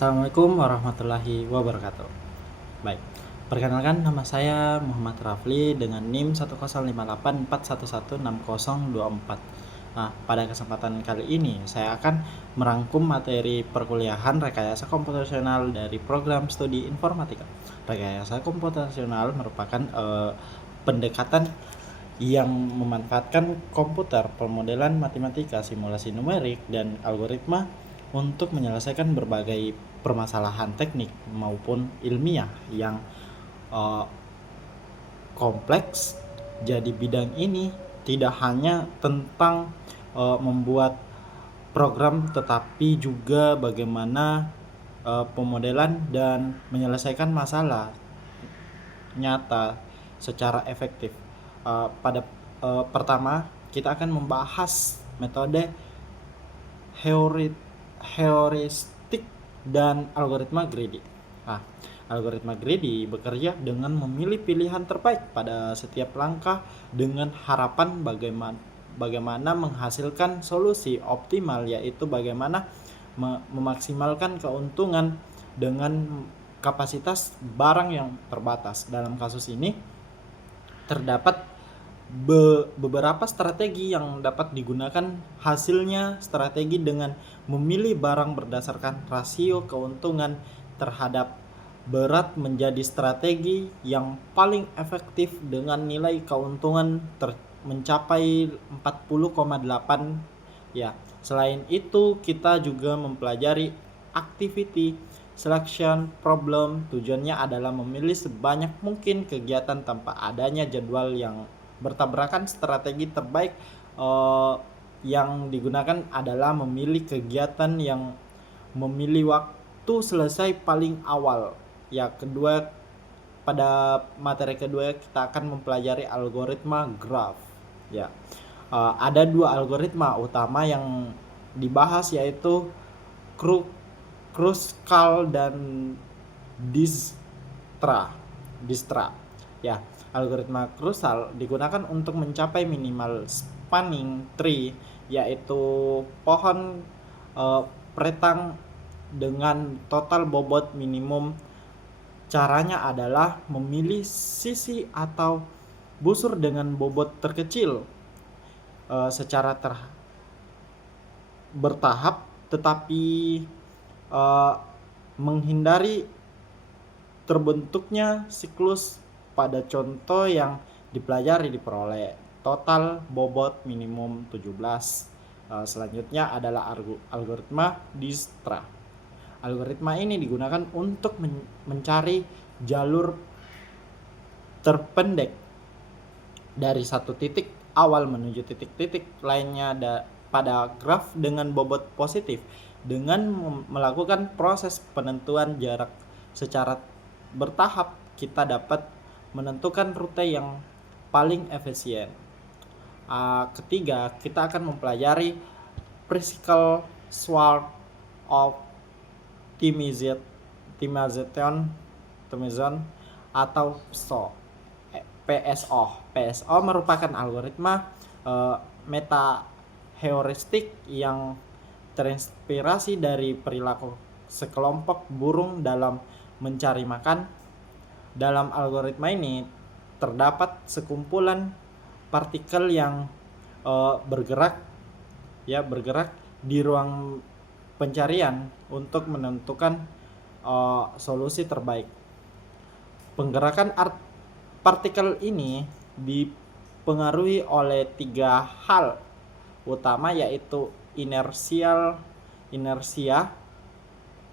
Assalamualaikum warahmatullahi wabarakatuh. Baik, perkenalkan nama saya Muhammad Rafli dengan NIM 10584116024. Nah, pada kesempatan kali ini saya akan merangkum materi perkuliahan rekayasa komputasional dari program studi informatika. Rekayasa komputasional merupakan pendekatan yang memanfaatkan komputer, pemodelan matematika, simulasi numerik, dan algoritma untuk menyelesaikan berbagai permasalahan teknik maupun ilmiah yang uh, kompleks. Jadi bidang ini tidak hanya tentang membuat program, tetapi juga bagaimana pemodelan dan menyelesaikan masalah nyata secara efektif. Pada pertama kita akan membahas metode heuristik dan algoritma greedy. Nah, algoritma greedy bekerja dengan memilih pilihan terbaik pada setiap langkah dengan harapan bagaimana menghasilkan solusi optimal, yaitu bagaimana memaksimalkan keuntungan dengan kapasitas barang yang terbatas. Dalam kasus ini terdapat beberapa strategi yang dapat digunakan. Hasilnya, strategi dengan memilih barang berdasarkan rasio keuntungan terhadap berat menjadi strategi yang paling efektif dengan nilai keuntungan mencapai 40,8 ya. Selain itu, kita juga mempelajari activity selection problem. Tujuannya adalah memilih sebanyak mungkin kegiatan tanpa adanya jadwal yang bertabrakan. Strategi terbaik yang digunakan adalah memilih kegiatan yang memilih waktu selesai paling awal. Ya, kedua, pada materi kedua kita akan mempelajari algoritma graph. Ya, ada dua algoritma utama yang dibahas, yaitu Kruskal dan Dijkstra. Ya, algoritma Kruskal digunakan untuk mencapai minimal spanning tree, yaitu pohon peretang dengan total bobot minimum. Caranya adalah memilih sisi atau busur dengan bobot terkecil secara bertahap, tetapi menghindari terbentuknya siklus. Pada contoh yang dipelajari diperoleh total bobot minimum 17. Selanjutnya adalah algoritma Dijkstra. Algoritma ini digunakan untuk mencari jalur terpendek dari satu titik awal menuju titik-titik lainnya pada graf dengan bobot positif. Dengan melakukan proses penentuan jarak secara bertahap, kita dapat menentukan rute yang paling efisien. Ketiga, kita akan mempelajari Physical Sword Optimization atau PSO. PSO merupakan algoritma meta heuristik yang terinspirasi dari perilaku sekelompok burung dalam mencari makan. Dalam algoritma ini terdapat sekumpulan partikel yang bergerak di ruang pencarian untuk menentukan solusi terbaik. Penggerakan partikel ini dipengaruhi oleh tiga hal utama, yaitu inersia,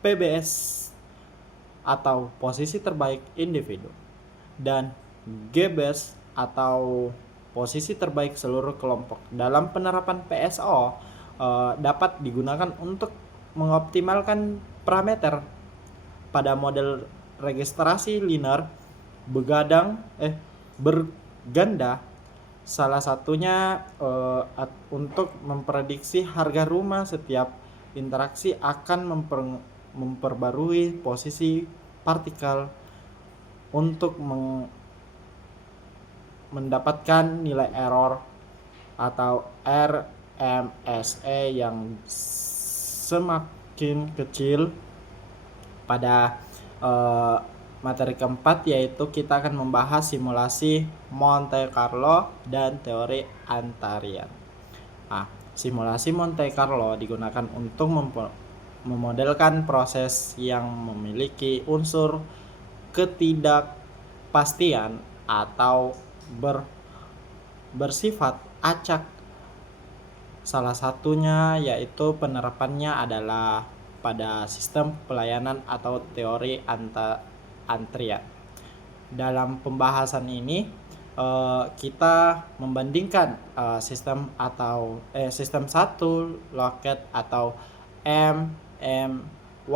PBS atau posisi terbaik individu, dan GBS atau posisi terbaik seluruh kelompok. Dalam penerapan PSO dapat digunakan untuk mengoptimalkan parameter pada model registrasi linear berganda. Salah satunya untuk memprediksi harga rumah. Setiap interaksi akan memperbarui posisi partikel untuk mendapatkan nilai error atau RMSE yang semakin kecil Pada eh, materi keempat yaitu kita akan membahas simulasi Monte Carlo dan teori antarian. Nah, simulasi Monte Carlo digunakan untuk memodelkan proses yang memiliki unsur ketidakpastian atau bersifat acak. Salah satunya yaitu penerapannya adalah pada sistem pelayanan atau teori antrian. Dalam pembahasan ini kita membandingkan sistem 1 loket atau MM1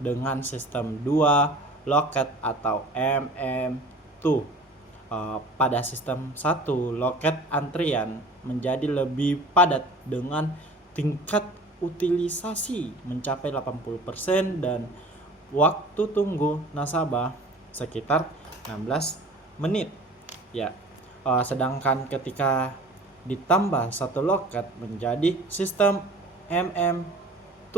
dengan sistem 2 loket atau MM2. Pada sistem 1 loket antrian menjadi lebih padat dengan tingkat utilisasi mencapai 80% dan waktu tunggu nasabah sekitar 16 menit. Ya, sedangkan ketika ditambah satu loket menjadi sistem MM2,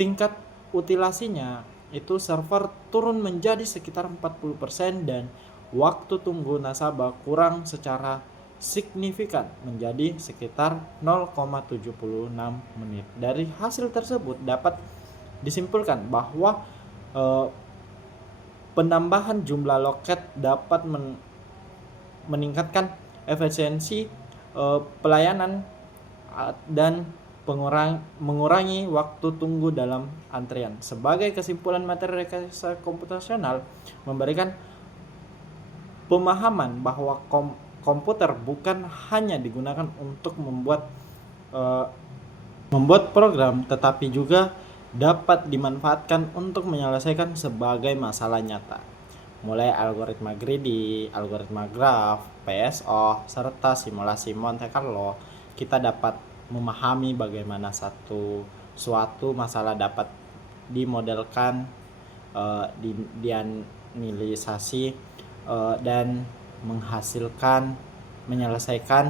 tingkat utilasinya itu server turun menjadi sekitar 40% dan waktu tunggu nasabah kurang secara signifikan menjadi sekitar 0,76 menit. Dari hasil tersebut dapat disimpulkan bahwa penambahan jumlah loket dapat meningkatkan efisiensi pelayanan dan mengurangi waktu tunggu dalam antrian. Sebagai kesimpulan, materi rekayasa komputasional memberikan pemahaman bahwa komputer bukan hanya digunakan untuk membuat program, tetapi juga dapat dimanfaatkan untuk menyelesaikan sebagai masalah nyata, mulai algoritma greedy, algoritma graph, PSO, serta simulasi Monte Carlo. Kita dapat memahami bagaimana suatu masalah dapat dimodelkan, dianalisasi, dan menyelesaikan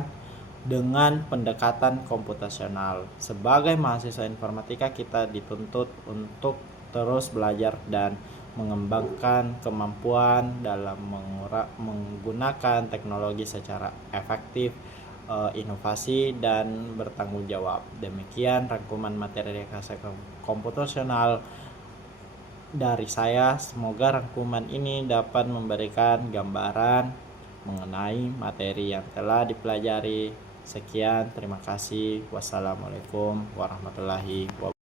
dengan pendekatan komputasional. Sebagai mahasiswa informatika, kita dituntut untuk terus belajar dan mengembangkan kemampuan dalam menggunakan teknologi secara efektif, inovasi, dan bertanggung jawab. Demikian rangkuman materi rekayasa komputasional dari saya. Semoga rangkuman ini dapat memberikan gambaran mengenai materi yang telah dipelajari. Sekian, terima kasih. Wassalamualaikum warahmatullahi wabarakatuh.